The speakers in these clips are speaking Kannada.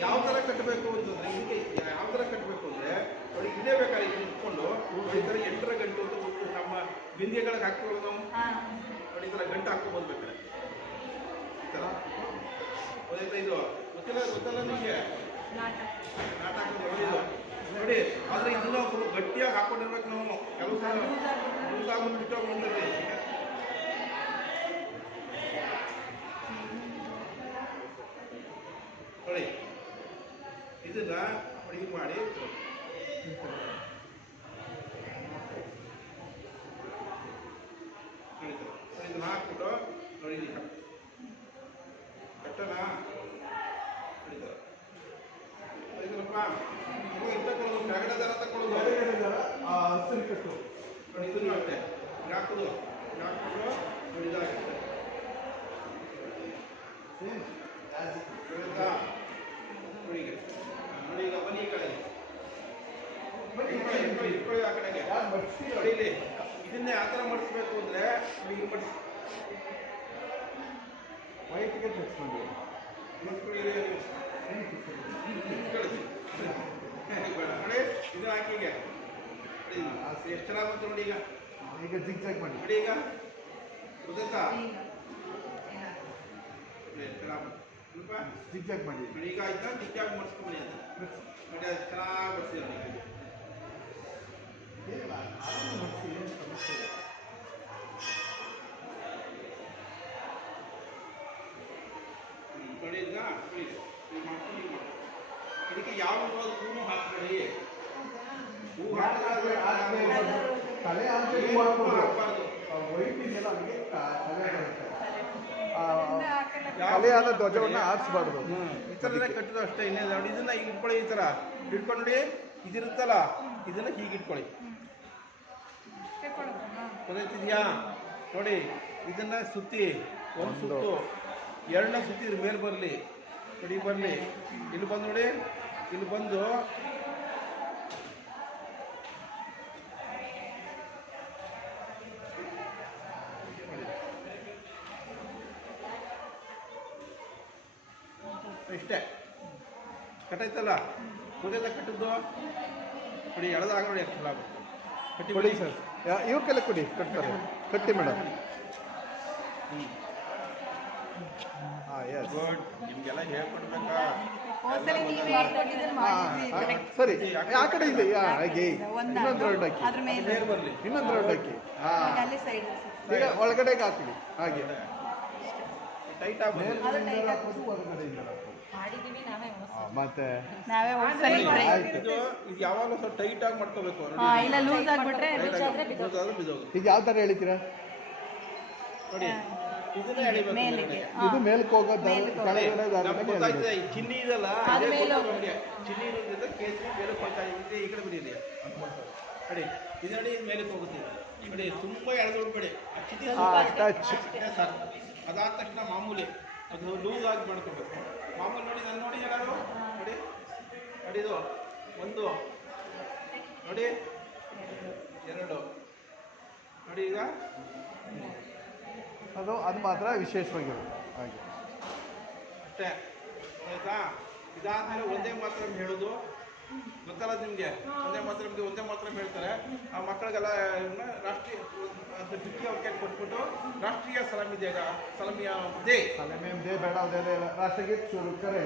ಯಾವ ತರ ಕಟ್ಟಬೇಕು ಅಂತಂದ್ರೆ ಇದಕ್ಕೆ ಯಾವ ತರ ಕಟ್ಟಬೇಕು ಅಂದ್ರೆ ಅವ್ರಿಗೆ ಇದೇ ಬೇಕಾದ್ರೆ ಇಟ್ಕೊಂಡು ಈ ಎಂಟರ ಗಂಟು ಅಂತ ನಮ್ಮ ಬಿಂದಿಗೆಗಳಿಗೆ ಹಾಕ್ಕೊಳ್ಳೋದು. ನಾವು ನೋಡಿ ಈ ತರ ಗಂಟು ಹಾಕ್ಕೊಂಡು ಬೇಕಾದ್ರೆ ಈ ಗೊತ್ತಾಯ್ತಾ ಇದು ಗೊತ್ತಿಲ್ಲ ಗೊತ್ತಲ್ಲ ನಿಮಗೆ? ನಾಟ ಹಾಕೋದು ನೋಡಿದ್ದು ನೋಡಿ ಆದರೆ ಇದನ್ನ ಗಟ್ಟಿಯಾಗಿ ಹಾಕೊಂಡಿರ್ಬೇಕು ನಾವು. ಕೆಲವು ಸಲ ಲೂಸ್ ಆಗ್ಬಿಟ್ಟು ಇದನ್ನ ಅಡುಗೆ ಮಾಡಿ. ನೋಡಿ ಇದನ್ನ ಹಾಕ್ಬಿಟ್ಟು ನೋಡಿ ಕಟ್ಟಣ ಕಟ್- ಕಟ್ಟನ ನೋಡಿ ನೋಡಿ ಇದನ್ನಪ್ಪ ಇದು ತಕೊಳ್ಳೋದು ಕೆಳಗಡೆ ದಾರ ಆ ಹಸಿರು ಕಟ್ಟು. ನೋಡಿ ಇದನ್ನು ಅಷ್ಟೇ ಹಾಕೋದು. ಹಾಕ್ಬಿಟ್ಟು ನೋಡಿ ಇದಾಗುತ್ತೆ ಸೇಮ್ ಗೊತ್ತಾಯ್ತಾ? ನೋಡಿ ಈಗ ನೋಡಿ ಈಗ ಬನ್ನಿ ಈ ಕಡೆ ಇಟ್ಕೊಳ್ಳಿ, ಇಟ್ಕೊಳ್ಳಿ, ಇಟ್ಕೊಳ್ಳಿ ಆ ಕಡೆಗೆ ಯಾರು ಮಡ್ಸ್ತೀರೋ? ನೋಡಿ ಇಲ್ಲಿ ಇದನ್ನೇ ಆ ಥರ ಮಾಡಿಸ್ಬೇಕು ಅಂದ್ರೆ ನೋಡಿ ಹಿಂಗ್ ಮಡ್ಸ್ ವೈಟ್ಗೆ ಟಚ್ ಮಾಡಿ ಮಡ್ಸ್ಕೊಳ್ಳಿ ಇಲ್ಲಿ ನೀವು. ಇಟ್ಕೊಳ್ಳಿ. ಬೇಡ. ನೋಡಿ ಇದನ್ನ ಹಾಕಿ ಈಗ ನೋಡಿ ಇದನ್ನ. ಎಷ್ಟು ಚೆನ್ನಾಗಿ ಬಂತು ನೋಡಿ ಈಗ ಈಗ ಜಿಗ್ ಜಾಗ್ ಮಾಡಿ ನೋಡಿ ಈಗ ಗೊತ್ತಾಯ್ತಾ ನೋಡಿ, ಎಷ್ಟು ಚೆನ್ನಾಗಿ ಬಂತು. ಸ್ವಲ್ಪ ಜಿಗ್ ಜಾಗ್ ಮಾಡಿ ನೋಡಿ ಈಗ ಆಯ್ತಾ ದಿಕ್ಕಾಗಿ ಮಾಡಿಸ್ಕೊಂಬನಿ ಅಂತ ನೋಡಿ ಅದು ಚೆನ್ನಾಗಿ ಬರ್ತೀವಿ ಏನ್ ಸಮಸ್ಯೆ ಇದನ್ನ ತಲೆಯಾದ. ಆರಿಸಬಾರ್ದು ಕಟ್ಟಿದ್ರು ಅಷ್ಟೇ ಇನ್ನೇನು. ಇದನ್ನ ಈಗ ಇಟ್ಕೊಳ್ಳಿ ಈ ಥರ ಇಟ್ಕೊಂಡು ಇದಿರುತ್ತಲ್ಲ, ಇದನ್ನ ಹೀಗೆ ಗೊತ್ತಾಯ್ತಿದ್ಯಾ ನೋಡಿ ಇದನ್ನ ಸುತ್ತಿ ಒಂದು. ಸುತ್ತು ಎರಡನೇ ಸುತ್ತಿ ಇದ್ರ ಮೇಲೆ ಬರಲಿ. ನೋಡಿ ಬರಲಿ. ಇಲ್ಲಿ ಬಂದು ನೋಡಿ. ಇಲ್ಲಿ ಬಂದು ಇಷ್ಟೇ. ಕಟ್ಟಾಯ್ತಲ್ಲ ಕುದಿಯದ ಕಟ್ಟಿದ್ದು? ನೋಡಿ ಎಳೆದಾಗ ನೋಡಿ ಎಷ್ಟು ಕಟ್ಟಿ ಕೊಡಿ ಸರ್. ಇವಕ್ಕೆಲ್ಲ ಕೈಲಿ ಕೊಡಿ ಕಟ್ತಾರೆ. ಕಟ್ಟಿ ಮೇಡಮ್. ಸರಿ. ಆ ಕಡೆ ಇದೆ. ಇನ್ನೊಂದು ರೌಂಡ್ ಹಾಕಿ. ಅದ್ರ ಮೇಲೆ. ಮೇಲೆ ಬರಲಿ ಇನ್ನೊಂದು ರೌಂಡ್ ಹಾಕಿ. ಹಾಂ. ಅಲ್ಲಿ ಸೈಡ್ ಈಗ ಒಳಗಡೆಗೆ ಹಾಕಿ ಹಾಗೆ. ಟೈಟ್ ಆಗಿ ಮತ್ತೆ? ನಾವೇ ಇದು ಇದು ಯಾವಾಗಲೂ ಸ್ವಲ್ಪ ಟೈಟ್ ಆಗಿ ಮಾಡ್ಕೋಬೇಕು ಹಾ ಇಲ್ಲ ಲೂಸ್ ಆಗ್ಬಿಟ್ರೆ ಬಿದ್ದೋಗುತ್ತೆ. ಈಗ ಯಾವ ಥರ ಹೇಳ್ತೀರಾ ನೋಡಿ ಇದನ್ನ ಎಳಿಬೇಕು ಮೇಲಿಗೆ. ಮೇಲ್ಗಡೆ. ಇದು ಮೇಲ್ಕ್ ಹೋಗೋ ದಾರ ಮೇಲ್ಕ್ ಕೆಳಗಡೆ ನಮ್ಗೆ ದಾರನೇ ಗೊತ್ತಾಯ್ತದೆ ಈ ಚಿನ್ನಿ ಇದಲ್ಲ ಅದು ಮೇಲೆ ಗೊತ್ತು ನಮ್ಗೆ. ಚಿನ್ನಿ ಇರೋದ್ರಿಂದ ಕೇಸರಿ ಮೇಲೆ ಹೋಗ್ತಾ ಇದೆ ಈ ಕಡೆ ನೋಡಿ ಇದು ನೋಡಿ ಇದು ಹೋಗುತ್ತೆ. ಇದು. ನೋಡಿ ತುಂಬಾ ಎಳೆದೋಡ್ಬೇಡಿ ಆ ಚಿನ್ನಿ ಆ, ಸ್ವಲ್ಪ touch. ಅಷ್ಟೇ ಸಾಕು. ಅದಾದ ತಕ್ಷಣ ಮಾಮೂಲಿ ಅದು ಲೂಸ್ ಆಗಿ ಮಾಡ್ಕೋಬೇಕು ಮಾಮೂಲಿ ನೋಡಿ ನಾನು ನೋಡಿ ಎಲ್ಲರೂ ನೋಡಿ ನೋಡಿ ಇದು ಒಂದು. ನೋಡಿ. ಎರಡು. ನೋಡಿ ಈಗ. ಅದು ಅದು ಮಾತ್ರ ವಿಶೇಷವಾಗಿರುತ್ತೆ. ಹಾಗೆ. ಅಷ್ಟೇ. ಆಯ್ತಾ? ಇದಾದ್ಮೇಲೆ ಒಂದೇ ಮಾತ್ರ ಹೇಳೋದು. ಗೊತ್ತಲ್ಲ ನಿಮಗೆ? ಒಂದೇ ಮಾತ್ರ ಒಂದೇ ಮಾತ್ರ ಹೇಳ್ತಾರೆ. ಆ ಮಕ್ಕಳಿಗೆಲ್ಲ ರಾಷ್ಟ್ರೀಯ ಅವ್ರಿಗೆ ಕೊಟ್ಬಿಟ್ಟು ರಾಷ್ಟ್ರೀಯ ಸಲಾಮಿ ದೇಗ ಸಲಾಮಿಯ ದೇ. ತಲೆ ದೇ ಬೇಡ ಅದೇ ರಾಷ್ಟ್ರಗೀತ್ ಶುರು ಕರೆ.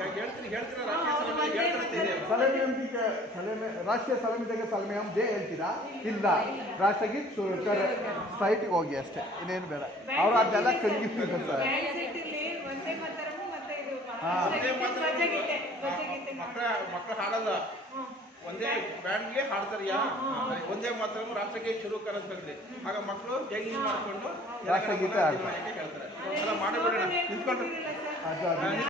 ಯಾಕೆ ಹೇಳ್ತೀನಿ ಹೇಳ್ತೀರಾ ರಾಷ್ಟ್ರೀಯ ಸಲಾಮಿ ಹೇಳ್ತಾರೆ ಸಲಮಿ ಅಂತಿಗೆ ಸಲಮೆ ರಾಷ್ಟ್ರೀಯ ಸಲಮಿದಾಗ ಸಲಮೆ ಹಮ್ ದೇ ಹೇಳ್ತೀರಾ ಇಲ್ಲ. ರಾಷ್ಟ್ರಗೀತ್ ಶುರು ಕರೆ. ಸೈಟ್ಗೆ ಹೋಗಿ ಅಷ್ಟೇ. ಇನ್ನೇನು ಬೇಡ. ಅವ್ರು ಅದೆಲ್ಲ ಕಲಿಗಿರ್ತಾರೆ ಮಕ್ಕಳ ಮಕ್ಕಳು ಹಾಡಲ್ಲ. ಒಂದೇ ಬ್ಯಾಂಡ್ಗೆ ಯಾ ಒಂದೇ ಮಾತ್ರ ರಾಷ್ಟ್ರಕ್ಕೆ ಶುರು ಕರಂತಂದ್ರೆ ಆಗ ಮಕ್ಕಳು ಜೈ ಮಾಡ್ಕೊಂಡು ರಾಷ್ಟ್ರಗೀತೆ ಹಾಡ್ತಾರೆ. ಹೇಳ್ತಾರೆ. ಅಲ್ಲ ಮಾಡಿಬಿಡೋಣ ನಿಂತ್ಕೊಂಡು